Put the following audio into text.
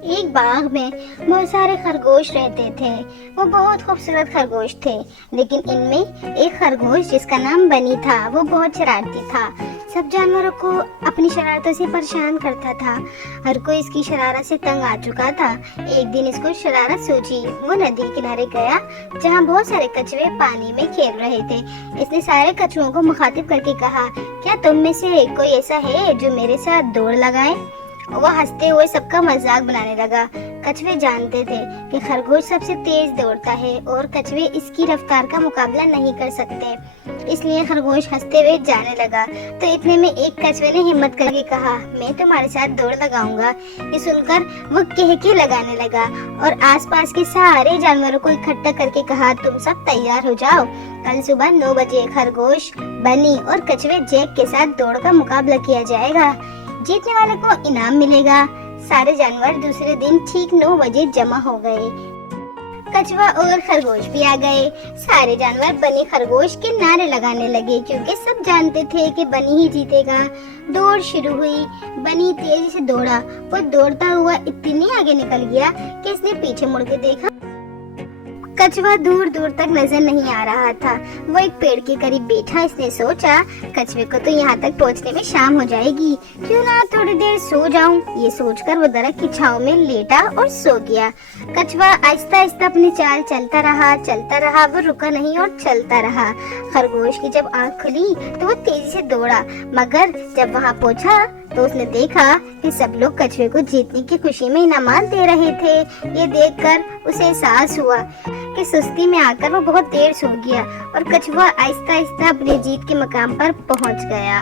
एक बाग में बहुत सारे खरगोश रहते थे। वो बहुत खूबसूरत खरगोश थे, लेकिन इनमें एक खरगोश जिसका नाम बनी था, वो बहुत शरारती था। सब जानवरों को अपनी शरारतों से परेशान करता था। हर कोई इसकी शरारत से तंग आ चुका था। एक दिन इसको शरारत सूझी। वो नदी किनारे गया जहाँ बहुत सारे कछुए पानी में खेल रहे थे। इसने सारे कछुओं को मुखातिब करके कहा, क्या तुम में से कोई ऐसा है जो मेरे साथ दौड़ लगाए? वह हंसते हुए सबका मजाक बनाने लगा। कछुए जानते थे कि खरगोश सबसे तेज दौड़ता है और कछुए इसकी रफ्तार का मुकाबला नहीं कर सकते। इसलिए खरगोश हंसते हुए जाने लगा। तो इतने में एक कछुए ने हिम्मत करके कहा, मैं तुम्हारे साथ दौड़ लगाऊंगा। ये सुनकर वो कहके लगाने लगा और आसपास के सारे जानवरों को इकट्ठा करके कहा, तुम सब तैयार हो जाओ। कल सुबह 9 बजे खरगोश, बनी और कछुए जैक के साथ दौड़ का मुकाबला किया जाएगा। जीतने वाले को इनाम मिलेगा। सारे जानवर दूसरे दिन ठीक 9 बजे जमा हो गए। कछुआ और खरगोश भी आ गए। सारे जानवर बनी खरगोश के नारे लगाने लगे, क्योंकि सब जानते थे कि बनी ही जीतेगा। दौड़ शुरू हुई। बनी तेजी से दौड़ा। वो दौड़ता हुआ इतनी आगे निकल गया कि इसने पीछे मुड़ के देखा। कछुआ दूर दूर तक नजर नहीं आ रहा था। वो एक पेड़ के करीब बैठा। इसने सोचा, कछुए को तो यहाँ तक पहुँचने में शाम हो जाएगी, क्यों ना थोड़ी देर सो जाऊं। ये सोचकर वो दरख्त की छांव में लेटा और सो गया। कछुआ आहिस्ता आहिस्ता अपनी चाल चलता रहा। वो रुका नहीं और चलता रहा। खरगोश की जब आँख खुली तो वो तेजी से दौड़ा, मगर जब वहाँ पहुँचा तो उसने देखा कि सब लोग कछुए को जीतने की खुशी में इनामात दे रहे थे। ये देखकर उसे एहसास हुआ कि सुस्ती में आकर वो बहुत देर सो गया और कछुआ आहिस्ता आहिस्ता अपनी जीत के मकाम पर पहुंच गया।